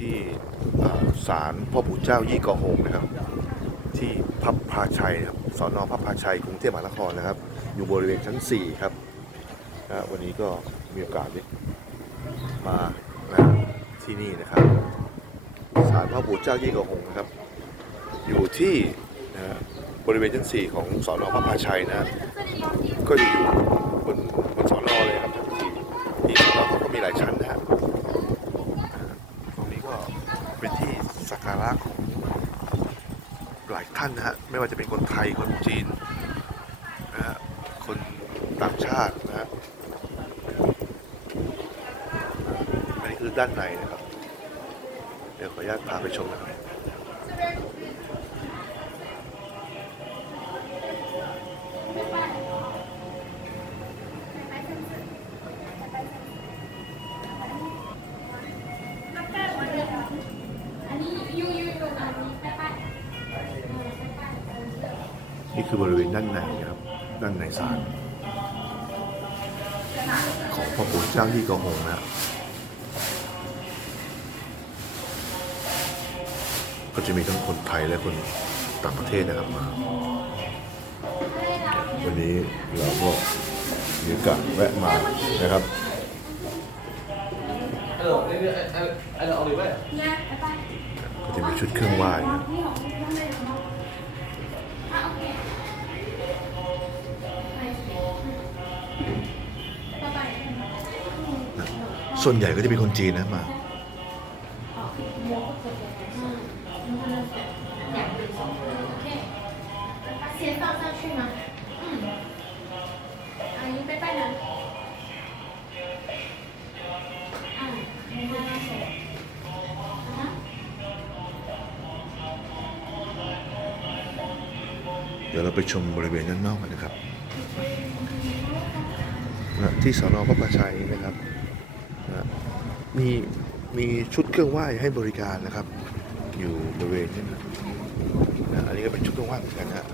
ที่ศาลพ่อปู่เจ้ายี่กอหงนะครับ ที่พับพาชัยนะครับสอนอพับพาชัยกรุงเทพมหานครนะครับ อยู่บริเวณชั้น 4 ครับนะวันนี้ก็มีโอกาสได้มานะที่นี่นะครับศาลพ่อปู่เจ้ายี่กอหงนะครับ อยู่ที่นะบริเวณชั้น 4 ของสอนอพับพาชัยนะฮะก็จะอยู่บนบนสอนอเลยครับชั้นสี่ที่สอนอเขาก็มีหลายชั้นนะฮะตรงนี้ก็ เป็นที่สักการะของหลายท่านนะฮะไม่ว่าจะเป็นคนไทยคนจีนนะฮะคนต่างชาตินะฮะอันนี้คือด้านในนะครับ เดี๋ยวขออนุญาตพาไปชมหน่อย นี่คือบริเวณด้านในนะครับ ด้านในศาลของพ่อปู่เจ้ายี่กอหงนะก็จะมีทั้งคนไทยและคนต่างประเทศนะครับมาวันนี้เราก็มีโอกาสแวะมานะครับก็จะมีชุดเครื่องไหว้นะ ส่วนใหญ่ก็จะเป็นคนจีนนะมาเดี๋ยวเราไปชมบริเวณด้านนอกกันนะครับ ที่สอนอพระประชัยนะครับ มีมีชุดเครื่องไหว้ให้บริการนะครับ อยู่บริเวณนี้นะอันนี้ก็เป็นชุดเครื่องไหว้เหมือนกันนะฮะ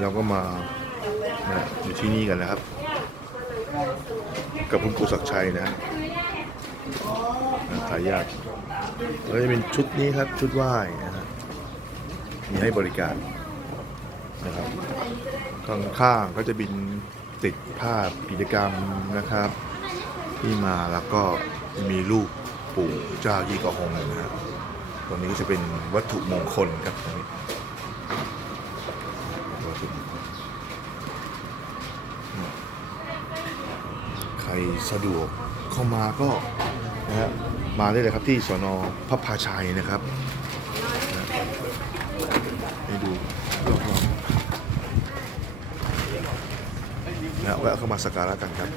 เราก็มาอยู่ที่นี่กันนะครับ กับคุณครูศักชัยนะฮะนะทายาทแล้วจะเป็นชุดนี้ครับชุดไหว้นะฮะมีให้บริการนะครับข้างข้างก็จะบินติดภาพกิจกรรมนะครับ ที่มาแล้วก็มีรูปปู่เจ้ายี่กอหงนะครับตรงนี้ก็จะเป็นวัตถุมงคลครับตรงนี้วัตถุมงคลใคร สะดวกเข้ามาก็นะฮะมาได้เลยครับที่สอนอพระพาชัยนะครับให้ดูรอบๆนะแวะเข้ามาสักการะกันครับ